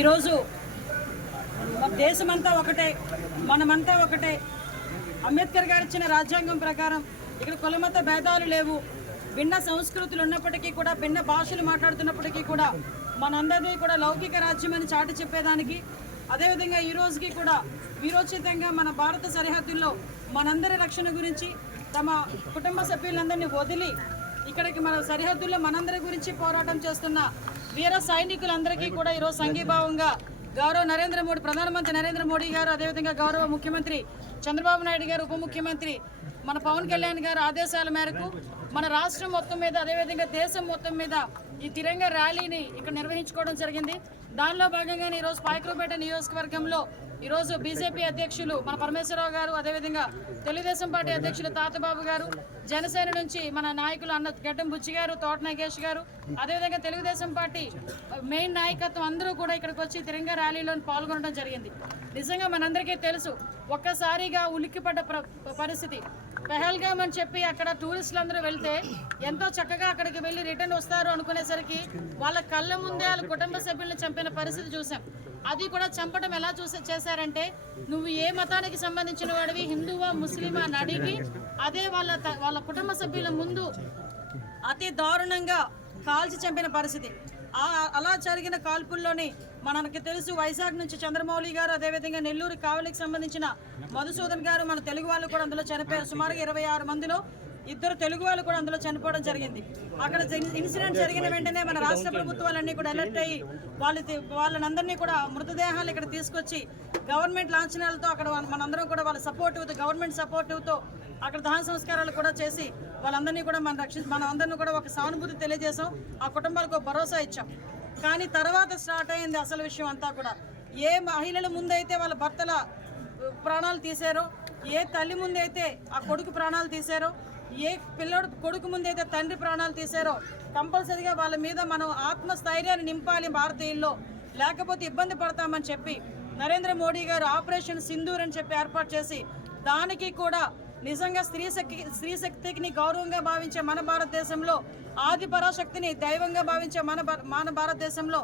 ఈరోజు దేశమంతా ఒకటే, మనమంతా ఒకటే. అంబేద్కర్ గారు ఇచ్చిన రాజ్యాంగం ప్రకారం ఇక్కడ కులమత భేదాలు లేవు. భిన్న సంస్కృతులు ఉన్నప్పటికీ కూడా, భిన్న భాషలు మాట్లాడుతున్నప్పటికీ కూడా మనందరినీ కూడా లౌకిక రాజ్యం అని చాటి చెప్పేదానికి, అదేవిధంగా ఈ రోజుకి కూడా వీరోచితంగా మన భారత సరిహద్దుల్లో మనందరి రక్షణ గురించి తమ కుటుంబ సభ్యులందరినీ వదిలి ఇక్కడికి మన సరిహద్దుల్లో మనందరి గురించి పోరాటం చేస్తున్న వీర సైనికులందరికీ కూడా ఈరోజు సంఘీభావంగా గౌరవ నరేంద్ర మోడీ, ప్రధానమంత్రి నరేంద్ర మోడీ గారు, అదేవిధంగా గౌరవ ముఖ్యమంత్రి చంద్రబాబు నాయుడు గారు, ఉప ముఖ్యమంత్రి మన పవన్ కళ్యాణ్ గారు ఆదేశాల మేరకు మన రాష్ట్రం మొత్తం మీద, అదేవిధంగా దేశం మొత్తం మీద ఈ తిరంగ ర్యాలీని ఇక్కడ నిర్వహించుకోవడం జరిగింది. దానిలో భాగంగానే ఈరోజు పాయకరావుపేట నియోజకవర్గంలో ఈరోజు బీజేపీ అధ్యక్షులు మన పరమేశ్వరరావు గారు, అదేవిధంగా తెలుగుదేశం పార్టీ అధ్యక్షులు తాతబాబు గారు, జనసేన నుంచి మన నాయకులు అన్న గడ్డం బుచ్చి గారు, తోట నాగేష్ గారు, అదేవిధంగా తెలుగుదేశం పార్టీ మెయిన్ నాయకత్వం అందరూ కూడా ఇక్కడికి వచ్చి తిరంగ ర్యాలీలో పాల్గొనడం జరిగింది. నిజంగా మనందరికీ తెలుసు, ఒక్కసారిగా ఉలిక్కిపడ్డ పరిస్థితి. పెహల్గామ్ అని చెప్పి అక్కడ టూరిస్టులు అందరూ వెళ్తే ఎంతో చక్కగా అక్కడికి వెళ్ళి రిటర్న్ వస్తారు అనుకునేసరికి వాళ్ళ కళ్ళ ముందే వాళ్ళ కుటుంబ సభ్యులను చంపిన పరిస్థితి చూసాం. అది కూడా చంపడం ఎలా చేశారంటే, నువ్వు ఏ మతానికి సంబంధించిన వాడివి, హిందువా ముస్లిమా అని అడిగి అదే వాళ్ళ కుటుంబ సభ్యుల ముందు అతి దారుణంగా కాల్చి చంపిన పరిస్థితి. అలా జరిగిన కాల్పుల్లోని మనకి తెలుసు, వైజాగ్ నుంచి చంద్రమౌళి గారు, అదేవిధంగా నెల్లూరు కావలికి సంబంధించిన మధుసూదన్ గారు, మన తెలుగు వాళ్ళు కూడా అందులో చనిపోయారు. సుమారుగా 26 మందిలో 2 తెలుగు వాళ్ళు కూడా అందులో చనిపోవడం జరిగింది. అక్కడ ఇన్సిడెంట్ జరిగిన వెంటనే మన రాష్ట్ర ప్రభుత్వాలన్నీ కూడా అలర్ట్ అయ్యి వాళ్ళనందరినీ కూడా మృతదేహాలు ఇక్కడ తీసుకొచ్చి గవర్నమెంట్ లాంఛనాలతో అక్కడ మనందరం కూడా వాళ్ళ సపోర్టివ్తో, గవర్నమెంట్ సపోర్టివ్తో అక్కడ దహన సంస్కారాలు కూడా చేసి వాళ్ళందరినీ కూడా మనం అందరినీ కూడా ఒక సానుభూతి తెలియజేసాం. ఆ కుటుంబాలకు భరోసా ఇచ్చాం. కానీ తర్వాత స్టార్ట్ అయింది అసలు విషయం అంతా కూడా. ఏ మహిళల ముందైతే వాళ్ళ భర్తల ప్రాణాలు తీశారో, ఏ తల్లి ముందైతే ఆ కొడుకు ప్రాణాలు తీశారో, ఏ పిల్లడు కొడుకు ముందైతే తండ్రి ప్రాణాలు తీశారో, కంపల్సరీగా వాళ్ళ మీద మనం ఆత్మస్థైర్యాన్ని నింపాలి భారతీయుల్లో, లేకపోతే ఇబ్బంది పడతామని చెప్పి నరేంద్ర మోడీ గారు ఆపరేషన్ సింధూర్ అని చెప్పి ఏర్పాటు చేసి, దానికి కూడా నిజంగా స్త్రీ శక్తిని గౌరవంగా భావించే మన భారతదేశంలో, ఆది పరాశక్తిని దైవంగా భావించే మన భారతదేశంలో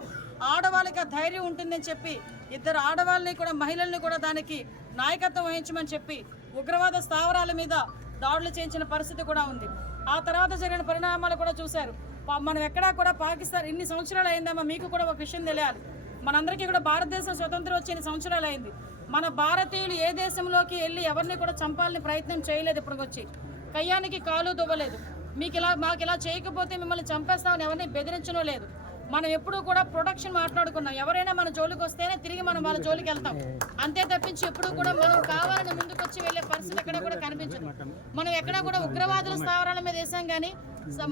ఆడవాళ్ళకి ధైర్యం ఉంటుందని చెప్పి 2 ఆడవాళ్ళని కూడా, మహిళల్ని కూడా దానికి నాయకత్వం వహించమని చెప్పి ఉగ్రవాద స్థావరాల మీద దాడులు చేయించిన పరిస్థితి కూడా ఉంది. ఆ తర్వాత జరిగిన పరిణామాలు కూడా చూశారు. మనం ఎక్కడా కూడా పాకిస్తాన్ ఇన్ని సంవత్సరాలు అయిందమ్మా, మీకు కూడా ఒక విషయం తెలియాలి. మనందరికీ కూడా భారతదేశం స్వతంత్రం వచ్చి 2 సంవత్సరాలు అయింది. మన భారతీయులు ఏ దేశంలోకి వెళ్ళి ఎవరిని కూడా చంపాలని ప్రయత్నం చేయలేదు. ఇప్పటికొచ్చి కయ్యానికి కాలు దువ్వలేదు. మాకు ఇలా చేయకపోతే మిమ్మల్ని చంపేస్తామని ఎవరిని బెదిరించడం లేదు. మనం ఎప్పుడూ కూడా ప్రొటెక్షన్ మాట్లాడుకున్నాం. ఎవరైనా మన జోలికి వస్తేనే తిరిగి మనం వాళ్ళ జోలికి వెళ్తాం. అంతే తప్పించి ఎప్పుడు కూడా మనం కావాలని ముందుకొచ్చి వెళ్ళే పరిస్థితి ఎక్కడ కూడా కనిపించదు. మనం ఎక్కడ కూడా ఉగ్రవాదుల స్థావరాల మీద వేసాం కానీ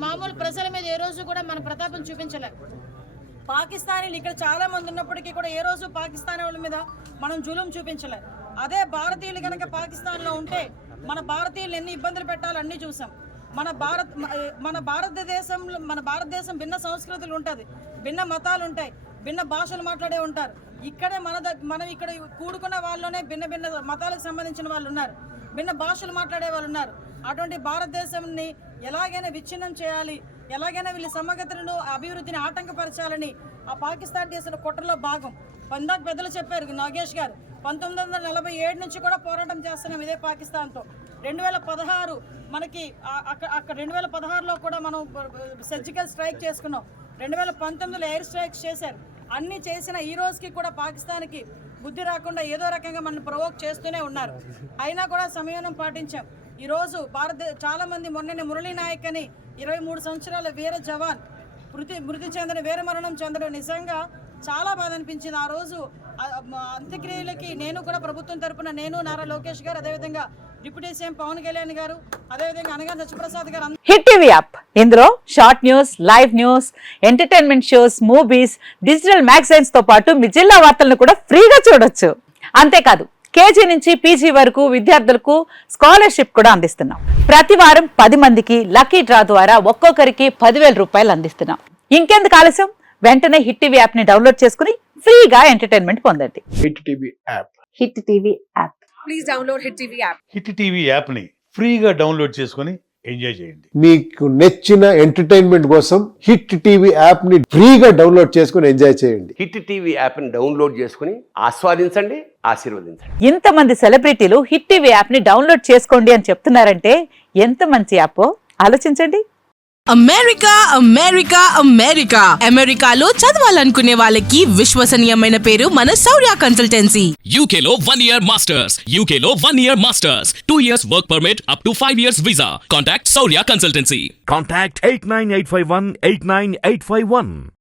మామూలు ప్రజల మీద ఏ రోజు కూడా మన ప్రతాపం చూపించలేదు. పాకిస్తానీలు ఇక్కడ చాలా మంది ఉన్నప్పటికీ కూడా ఏ రోజు పాకిస్తానీ వాళ్ళ మీద మనం జులుం చూపించలేదు. అదే భారతీయులు కనుక పాకిస్తాన్లో ఉంటే మన భారతీయులు ఎన్ని ఇబ్బందులు పెట్టాలో అన్నీ చూసాం. మన భారతదేశం భిన్న సంస్కృతులు ఉంటుంది, భిన్న మతాలు ఉంటాయి, భిన్న భాషలు మాట్లాడే ఉంటారు. ఇక్కడే మనం ఇక్కడ కూడుకున్న వాళ్ళలోనే భిన్న మతాలకు సంబంధించిన వాళ్ళు ఉన్నారు, భిన్న భాషలు మాట్లాడే వాళ్ళు ఉన్నారు. అటువంటి భారతదేశాన్ని ఎలాగైనా విచ్ఛిన్నం చేయాలి, ఎలాగైనా వీళ్ళ సమగ్రతను, అభివృద్ధిని ఆటంకపరచాలని ఆ పాకిస్తాన్ చేసిన కుట్రలో భాగం. పందాక్ పెద్దలు చెప్పారు నాగేష్ గారు, 1947 నుంచి కూడా పోరాటం చేస్తున్నాం ఇదే పాకిస్తాన్తో. 2016 మనకి అక్కడ 2016లో కూడా మనం సర్జికల్ స్ట్రైక్ చేసుకున్నాం. 2019లో ఎయిర్ స్ట్రైక్స్ చేశారు. అన్నీ చేసిన ఈ రోజుకి కూడా పాకిస్తాన్కి బుద్ధి రాకుండా ఏదో రకంగా మనం ప్రొవోక్ చేస్తూనే ఉన్నారు. అయినా కూడా సంయమనం పాటించాం. ఈరోజు చాలామంది మొన్ననే మురళీ నాయక్ అని 23 సంవత్సరాల వీర జవాన్ మృతి చెందిన, వీరమరణం చెందడం నిజంగా చాలా బాధ అనిపించింది. ఆ రోజు అంత్యక్రియలకి నేను కూడా ప్రభుత్వం తరపున నారా లోకేష్ గారు, అదేవిధంగా డిప్యూటీ సీఎం పవన్ కళ్యాణ్ గారు, అదేవిధంగా అనగాని సత్యప్రసాద్ గారు. హిట్ టీవీ యాప్, ఇందులో short news, live news, entertainment shows, movies, digital magazines తో పాటు మీ జిల్లా వార్తలను కూడా ఫ్రీగా చూడొచ్చు. అంతేకాదు కేజీ నుంచి పీజీ వరకు విద్యార్థులకు స్కాలర్షిప్ కూడా అందిస్తున్నాం. ప్రతి వారం 10 మందికి లక్కీ డ్రా ద్వారా ఒక్కొక్కరికి 10,000 రూపాయలు అందిస్తున్నాం. ఇంకెందుకు ఆలస్యం, వెంటనే హిట్ టీవీ యాప్ ని డౌన్లోడ్ చేసుకుని ఫ్రీగా ఎంటర్టైన్మెంట్ పొందండి. Hit TV app. Hit TV app. Please download hit TV app. Hit TV యాప్ని ఫ్రీగా డౌన్లోడ్ చేసుకొని ఎంజాయ్ చేయండి. మీకు నచ్చిన ఎంటర్టైన్మెంట్ కోసం హిట్ టీవీ యాప్ ని ఫ్రీగా డౌన్లోడ్ చేసుకుని ఎంజాయ్ చేయండి. హిట్ టీవీ యాప్ని డౌన్లోడ్ చేసుకుని ఆస్వాదించండి, ఆశీర్వదించండి. ఇంతమంది సెలబ్రిటీలు హిట్ టీవీ యాప్ ని డౌన్లోడ్ చేసుకోండి అని చెప్తున్నారంటే ఎంత మంచి యాప్ ఆలోచించండి. అమెరికా అమెరికా అమెరికా అమెరికాలో చదవాలనుకునే వాళ్ళకి విశ్వసనీయమైన పేరు మన శౌర్య consultancy. UK Law 1 Year Masters. UK Law 1 Year Masters. 2 years work permit up to 5 years visa. Contact Saurya Consultancy. Contact 89851 89851.